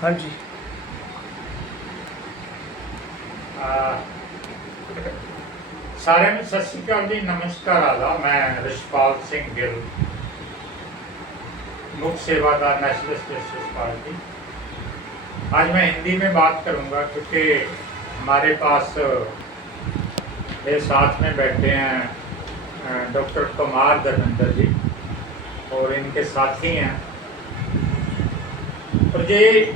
हाँ जी। सारे में सत श्री अकाल जी, नमस्कार आदाब। मैं रिशपाल सिंह गिल, मुख्य सेवादार नेशनलिस्ट जस्टिस पार्टी। आज मैं हिंदी में बात करूंगा क्योंकि हमारे पास मेरे साथ में बैठे हैं डॉक्टर कुमार धर्मेंद्र जी और इनके साथी हैं। और ये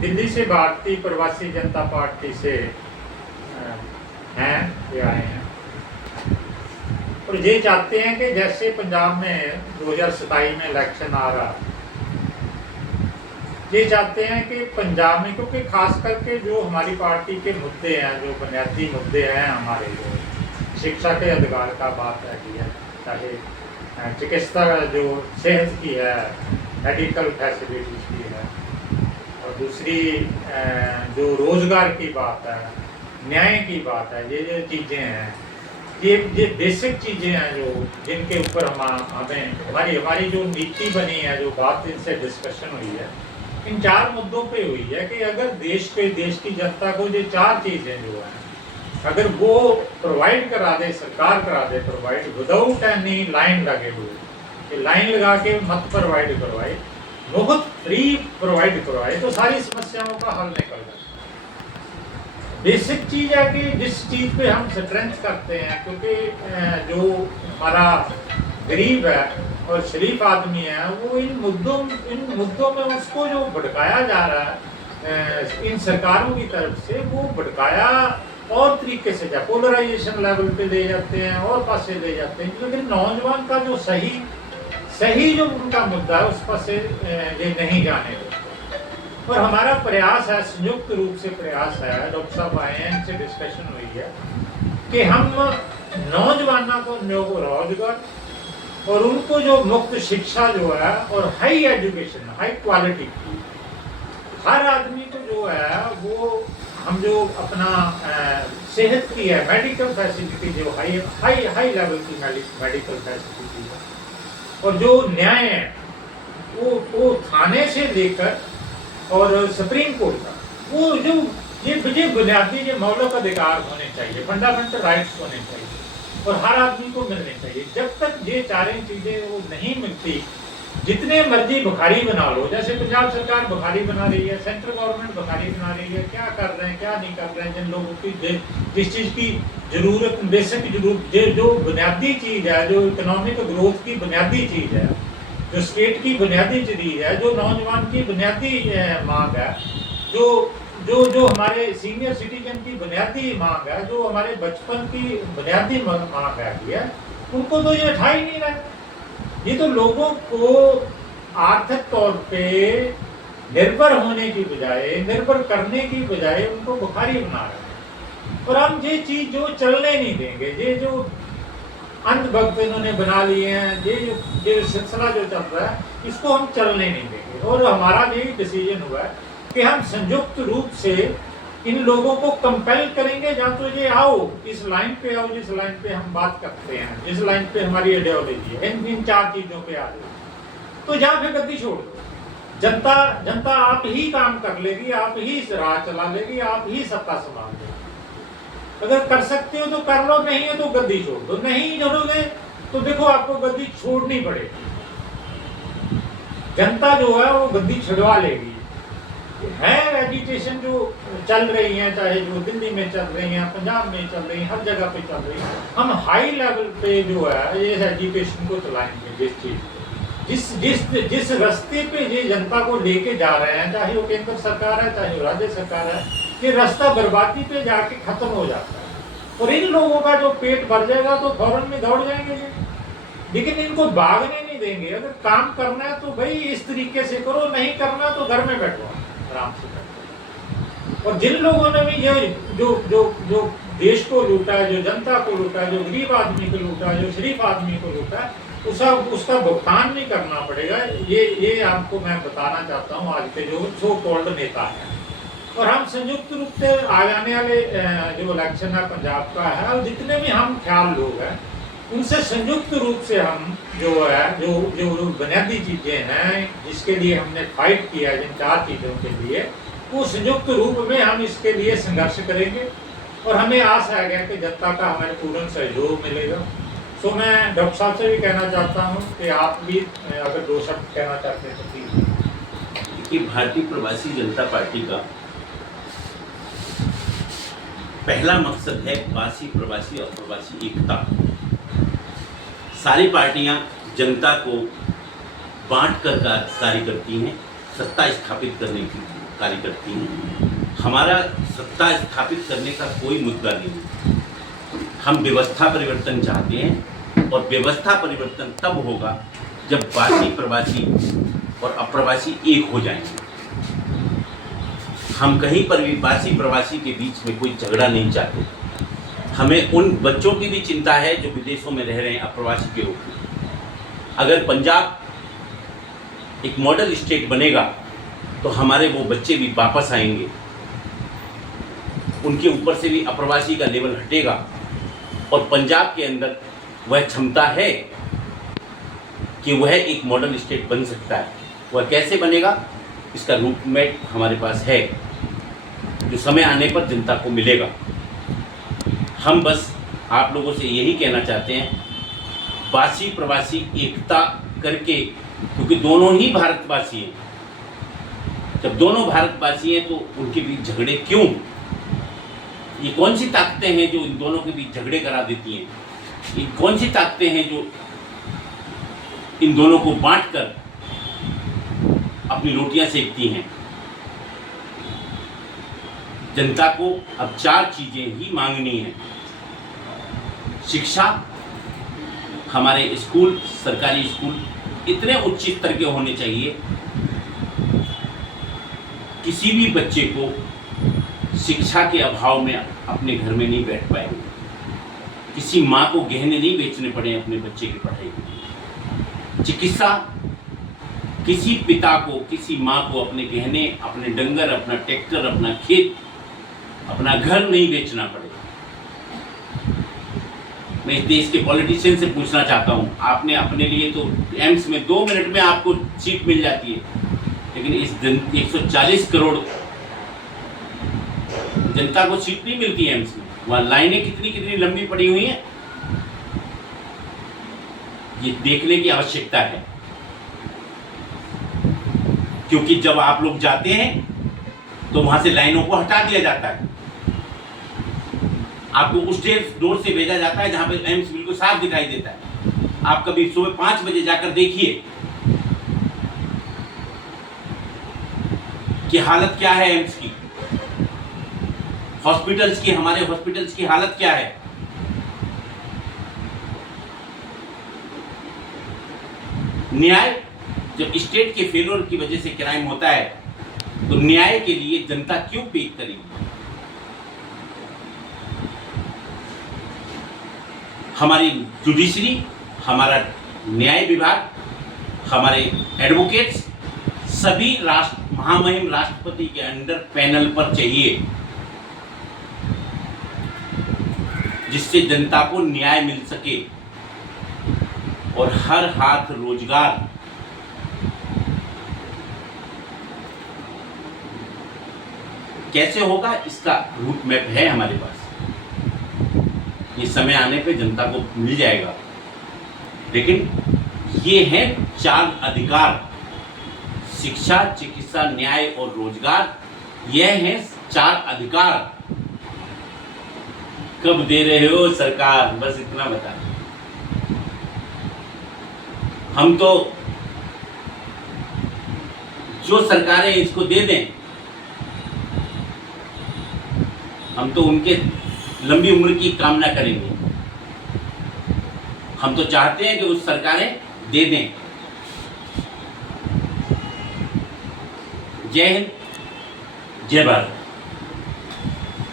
दिल्ली से भारतीय प्रवासी जनता पार्टी से हैं, ये आए हैं और ये चाहते हैं कि जैसे पंजाब में 2027 में इलेक्शन आ रहा, ये चाहते हैं कि पंजाब में, क्योंकि खास करके जो हमारी पार्टी के मुद्दे हैं, जो बुनियादी मुद्दे हैं हमारे, जो शिक्षा के अधिकार का बात है, चाहे चिकित्सा जो सेहत की है, मेडिकल फैसिलिटीज की है, और दूसरी जो रोजगार की बात है, न्याय की बात है, ये चीज़ें हैं, ये बेसिक चीज़ें हैं जो जिनके ऊपर हमें हमारी जो नीति बनी है, जो बात इनसे डिस्कशन हुई है, इन चार मुद्दों पे हुई है कि अगर देश की जनता को ये चार चीज़ें जो हैं अगर वो प्रोवाइड करा दे, सरकार करा they provide without any line लगे हुए, लाइन लगा के मत प्रोवाइड करवाए, बहुत फ्री प्रोवाइड करवाए, तो सारी समस्याओं का हल निकल जाए। बेसिक चीज़ है कि जिस चीज़ पे हम स्ट्रेंथ करते हैं, क्योंकि जो हमारा गरीब है और शरीफ आदमी है, वो इन मुद्दों में उसको जो भड़काया जा रहा है इन सरकारों की तरफ से, वो भड़काया और तरीके से जा पोलराइजेशन लेवल पे ले जाते हैं और पासे ले जाते हैं, लेकिन नौजवान का जो सही जो उनका मुद्दा है उस पासे ये नहीं जाने देते। और हमारा प्रयास है, संयुक्त रूप से प्रयास है, डॉक्टर साहब आए हैं, इनसे डिस्कशन हुई है कि हम नौजवानों को रोजगार और उनको जो मुफ्त शिक्षा जो है और हाई एजुकेशन, हाई क्वालिटी की, हर आदमी को जो है वो हम जो अपना सेहत की है, मेडिकल फैसिलिटी जो हाई लेवल की मेडिकल फैसिलिटी है, और जो न्याय है वो थाने से लेकर और सुप्रीम कोर्ट का, वो जो ये बुनियादी ये मौलिक अधिकार होने चाहिए, फंडामेंटल राइट्स होने चाहिए और हर आदमी को मिलने चाहिए। जब तक ये चारें चीज़ें वो नहीं मिलती, जितने मर्जी भिखारी बना लो, जैसे पंजाब सरकार भिखारी बना रही है, सेंट्रल गवर्नमेंट भिखारी बना रही है, क्या कर रहे हैं क्या नहीं कर रहे हैं, जिन लोगों की जिस चीज़ की जरूरत, बेसिक जरूरत, जो बुनियादी चीज़ है, जो इकोनॉमिक ग्रोथ की बुनियादी चीज़ है, जो स्टेट की बुनियादी चीज़ है, जो नौजवान की बुनियादी मांग है, जो हमारे सीनियर सिटीजन की बुनियादी मांग है, जो हमारे बचपन की बुनियादी मांग है, उनको तो ये उठा ही नहीं रहा। ये तो लोगों को आर्थिक तौर पे निर्भर होने की बजाय, निर्भर करने की बजाय उनको भिखारी बना रहे हैं। और हम ये चीज़ जो चलने नहीं देंगे, ये जो अंधभक्त इन्होंने बना लिए हैं, ये सिलसिला जो चल रहा है, इसको हम चलने नहीं देंगे। और हमारा यही डिसीजन हुआ है कि हम संयुक्त रूप से इन लोगों को कंपेल करेंगे, जहाँ तो ये आओ, इस लाइन पे आओ, जिस लाइन पे हम बात करते हैं, जिस लाइन पे हमारी आइडियोलॉजी है, इन चार चीज़ों पे आ जाओ, तो जहाँ फिर गद्दी छोड़ दो। जनता आप ही काम कर लेगी, आप ही राह चला लेगी, आप ही सत्ता संभाल लेगी। अगर कर सकते हो तो कर लो, नहीं है तो गद्दी छोड़ दो। नहीं छोड़ोगे तो देखो आपको गद्दी छोड़नी पड़ेगी, जनता जो है वो गद्दी छुड़वा लेगी। है एजिटेशन जो चल रही है, चाहे जो दिल्ली में चल रही है, पंजाब में चल रही है, हर जगह पे चल रही है, हम हाई लेवल पे जो है ये एजुकेशन को चलाएंगे। जिस रास्ते पे ये जनता को लेके जा रहे हैं, चाहे वो केंद्र सरकार है, चाहे वो राज्य सरकार है, ये रास्ता बर्बादी पे जाके खत्म हो जाता है। और इन लोगों का जो पेट भर जाएगा तो फौरन में दौड़ जाएंगे ये, लेकिन इनको भागने नहीं देंगे। अगर काम करना है तो भाई इस तरीके से करो, नहीं करना तो घर में बैठो आराम से बैठो। और जिन लोगों ने भी ये जो देश को लूटा है, जो जनता को लूटा है, जो गरीब आदमी को लूटा है, जो शरीफ आदमी को लूटा है, उसका भुगतान नहीं करना पड़ेगा। ये आपको मैं बताना चाहता हूँ आज के जो सो कॉल्ड नेता है। और हम संयुक्त रूप से आने वाले जो इलेक्शन है पंजाब का है, और जितने भी हम ख्याल लोग हैं, उनसे संयुक्त रूप से हम जो है जो जो बुनियादी चीज़ें हैं जिसके लिए हमने फाइट किया जिन 4 चीज़ों के लिए, वो संयुक्त रूप में हम इसके लिए संघर्ष करेंगे और हमें आस है कि जनता का हमें पूर्ण सहयोग मिलेगा। सो मैं डॉक्टर साहब से भी कहना चाहता हूँ कि आप भी अगर 2 शब्द कहना चाहते हैं तो प्लीज। कि भारतीय प्रवासी जनता पार्टी का पहला मकसद है बासी प्रवासी और प्रवासी एकता। सारी पार्टियां जनता को बांट कर कार्य करती हैं, सत्ता स्थापित करने की कार्य करती हैं। हमारा सत्ता स्थापित करने का कोई मुद्दा नहीं। हम व्यवस्था परिवर्तन चाहते हैं और व्यवस्था परिवर्तन तब होगा जब बासी प्रवासी और अप्रवासी एक हो जाएंगे। हम कहीं पर भी बासी प्रवासी के बीच में कोई झगड़ा नहीं चाहते। हमें उन बच्चों की भी चिंता है जो विदेशों में रह रहे हैं अप्रवासी के रूप में। अगर पंजाब एक मॉडल स्टेट बनेगा तो हमारे वो बच्चे भी वापस आएंगे, उनके ऊपर से भी अप्रवासी का लेवल हटेगा और पंजाब के अंदर वह क्षमता है कि वह एक मॉडल स्टेट बन सकता है। वह कैसे बनेगा, इसका रूप मैप हमारे पास है, जो समय आने पर जनता को मिलेगा। हम बस आप लोगों से यही कहना चाहते हैं, बासी प्रवासी एकता करके, क्योंकि दोनों ही भारतवासी हैं। जब दोनों भारतवासी हैं तो उनके बीच झगड़े क्यों? ये कौन सी ताकतें हैं जो इन दोनों के बीच झगड़े करा देती हैं? ये कौन सी ताकतें हैं जो इन दोनों को बांटकर अपनी रोटियां सेकती हैं? जनता को अब 4 चीजें ही मांगनी है। शिक्षा, हमारे स्कूल, सरकारी स्कूल इतने उच्च स्तर के होने चाहिए, किसी भी बच्चे को शिक्षा के अभाव में अपने घर में नहीं बैठ पाएंगे। किसी माँ को गहने नहीं बेचने पड़े अपने बच्चे की पढ़ाई के लिए। चिकित्सा, किसी पिता को, किसी माँ को अपने गहने, अपने डंगर, अपना ट्रैक्टर, अपना खेत, अपना घर नहीं बेचना पड़े। मैं इस देश के पॉलिटिशियन से पूछना चाहता हूँ, आपने अपने लिए तो एम्स में 2 मिनट में आपको सीट मिल जाती है, लेकिन इस दिन 140 करोड़ जनता को सीट नहीं मिलती है एम्स में। वहाँ लाइनें कितनी कितनी लंबी पड़ी हुई हैं, ये देखने की आवश्यकता है। क्योंकि जब आप लोग जाते हैं तो वहां से लाइनों को हटा दिया जाता है, आपको उस डोर से भेजा जाता है जहां पे एम्स बिल्कुल साफ दिखाई देता है। आप कभी सुबह 5 बजे जाकर देखिए कि हालत क्या है एम्स की, हॉस्पिटल्स की, हमारे हॉस्पिटल्स की हालत क्या है। न्याय, जब स्टेट के फेलियर की वजह से क्राइम होता है तो न्याय के लिए जनता क्यों पे करेगी? हमारी जुडिशरी, हमारा न्याय विभाग, हमारे एडवोकेट्स सभी महामहिम राष्ट्रपति के अंडर पैनल पर चाहिए, जिससे जनता को न्याय मिल सके और हर हाथ रोजगार। कैसे होगा, इसका रूट मैप है हमारे पास। ये समय आने पे जनता को मिल जाएगा। लेकिन ये हैं 4 अधिकार, शिक्षा, चिकित्सा, न्याय और रोजगार। यह हैं 4 अधिकार। कब दे रहे हो सरकार, बस इतना बता। हम तो जो सरकारें इसको दे दें, हम तो उनके लंबी उम्र की कामना करेंगे। हम तो चाहते हैं कि उस सरकारें दे दें। जय हिंद, जय भारत।